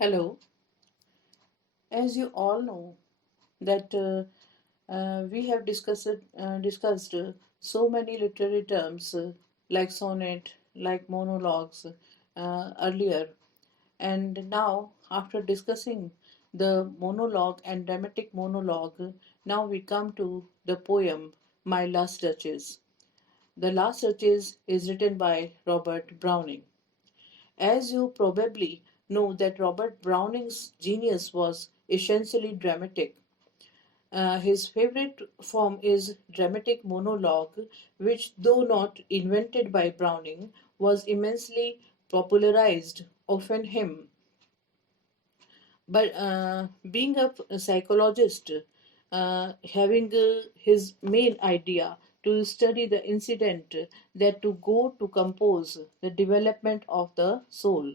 Hello. As you all know, that we have discussed so many literary terms like sonnet, like monologues earlier, and now after discussing the monologue and dramatic monologue, now we come to the poem My Last Duchess. The Last Duchess is written by Robert Browning. As you probably know that Robert Browning's genius was essentially dramatic. His favorite form is dramatic monologue, which, though not invented by Browning, was immensely popularized, often him. But being a psychologist, having his main idea to study the incident that to go to compose the development of the soul,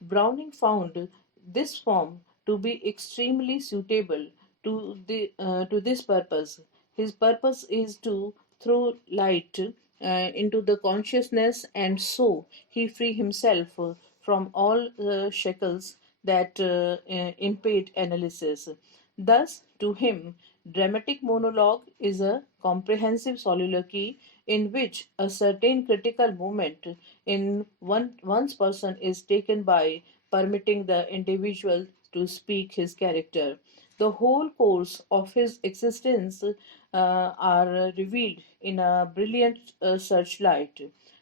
Browning found this form to be extremely suitable to this purpose. His purpose is to throw light into the consciousness, and so he free himself from all shackles that impede analysis. Thus, to him, dramatic monologue is a comprehensive soliloquy in which a certain critical moment in one's person is taken by permitting the individual to speak his character. The whole course of his existence are revealed in a brilliant searchlight.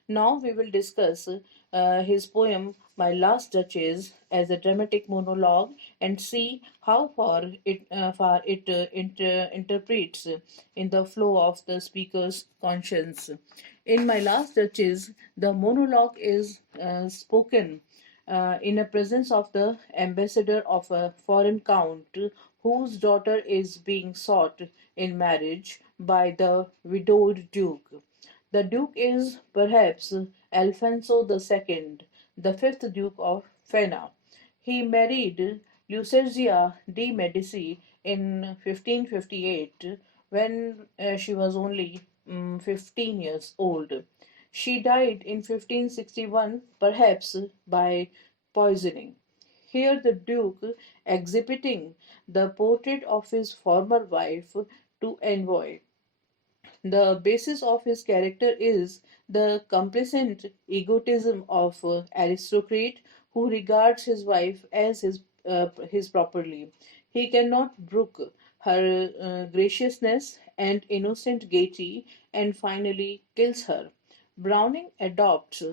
Now we will discuss his poem My Last Duchess as a dramatic monologue and see how far it interprets in the flow of the speaker's conscience. In My Last Duchess, the monologue is spoken in the presence of the ambassador of a foreign count whose daughter is being sought in marriage by the widowed duke. The duke is perhaps Alfonso II, the fifth Duke of Fena. He married Lucrezia de Medici in 1558 when she was only 15 years old. She died in 1561, perhaps by poisoning. Here, the Duke exhibiting the portrait of his former wife to envoy. The basis of his character is the complacent egotism of aristocrat who regards his wife as his properly. He cannot brook her graciousness and innocent gaiety, and finally kills her. Browning adopts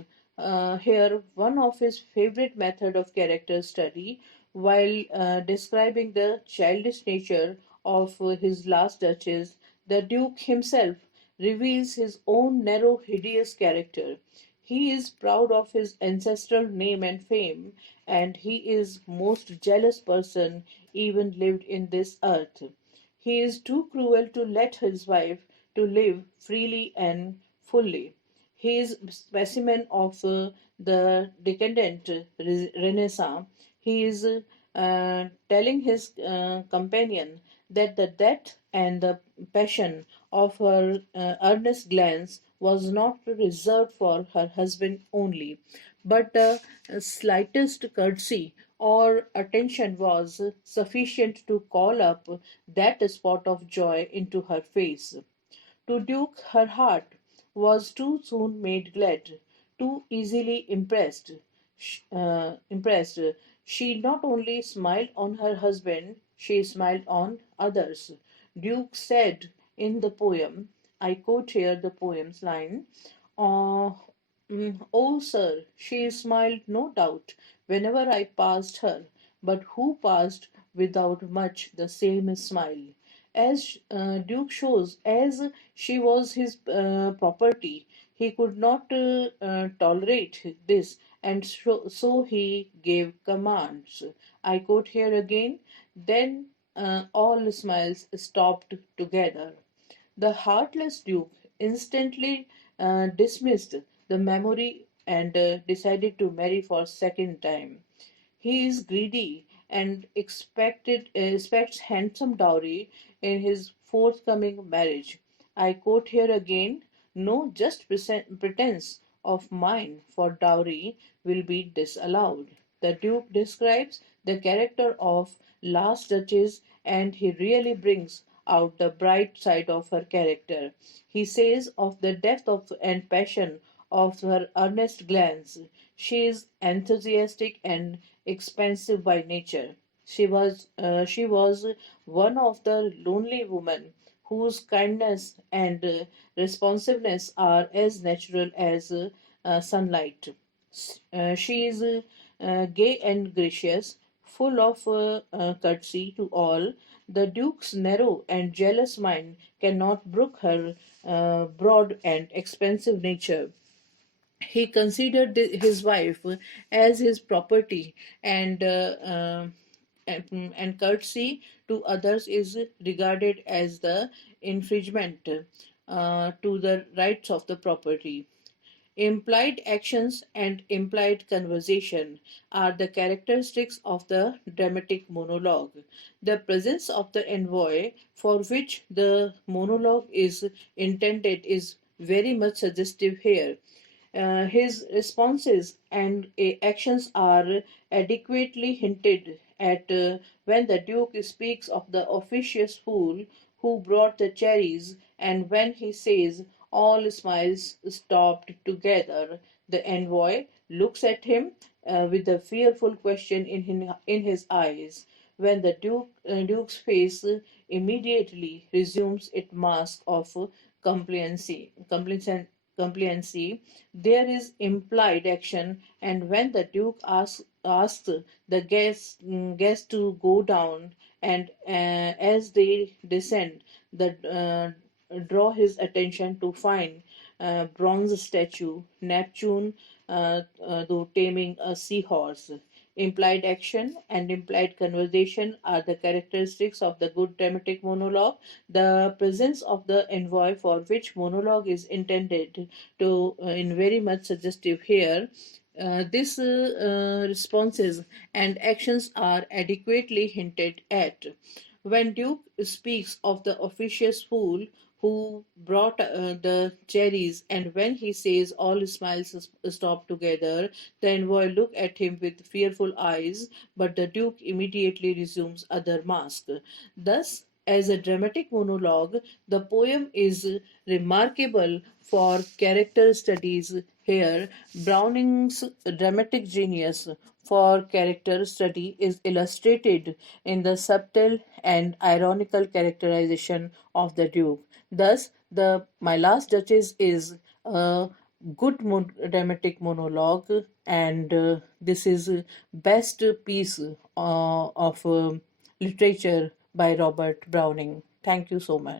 here one of his favorite method of character study while describing the childish nature of his last duchess. The Duke himself reveals his own narrow, hideous character. He is proud of his ancestral name and fame, and he is most jealous person even lived in this earth. He is too cruel to let his wife to live freely and fully. He is specimen of the decadent Renaissance. He is telling his companion that the depth and the passion of her earnest glance was not reserved for her husband only, but the slightest courtesy or attention was sufficient to call up that spot of joy into her face. To Duke, her heart was too soon made glad, too easily impressed. She not only smiled on her husband, she smiled on others. Duke said in the poem, I quote here the poem's line, uh, oh, sir, she smiled no doubt whenever I passed her, but who passed without much the same smile? As Duke shows, as she was his property, he could not tolerate this, and so he gave commands. I quote here again, then all smiles stopped together. The heartless Duke instantly dismissed the memory and decided to marry for second time. He is greedy and expects handsome dowry in his forthcoming marriage. I quote here again, no just pretense of mine for dowry will be disallowed. the Duke describes the character of Last Duchess, and he really brings out the bright side of her character. He says of the depth of and passion of her earnest glance, she is enthusiastic and expansive by nature. She was one of the lonely women whose kindness and responsiveness are as natural as sunlight. She is gay and gracious, full of courtesy to all. The Duke's narrow and jealous mind cannot brook her broad and expensive nature. He considered his wife as his property, and and courtesy to others is regarded as the infringement to the rights of the property. Implied actions and implied conversation are the characteristics of the dramatic monologue. The presence of the envoy for which the monologue is intended is very much suggestive here. His responses and actions are adequately hinted at when the Duke speaks of the officious fool who brought the cherries, and when he says, all smiles stopped together. The envoy looks at him with a fearful question in his eyes. When the Duke's face immediately resumes its mask of compliancy, there is implied action, and when the Duke asks the guests to go down, and as they descend, draw his attention to find bronze statue Neptune, though taming a seahorse. Implied action and implied conversation are the characteristics of the good dramatic monologue. The presence of the envoy for which monologue is intended to in very much suggestive here. These responses and actions are adequately hinted at. When Duke speaks of the officious fool who brought the cherries, and when he says all smiles stop together, the envoy look at him with fearful eyes, but the Duke immediately resumes other mask. Thus, as a dramatic monologue, the poem is remarkable for character studies here. Browning's dramatic genius for character study is illustrated in the subtle and ironical characterization of the Duke. Thus, the My Last Duchess is a good dramatic monologue, and this is best piece of literature by Robert Browning. Thank you so much.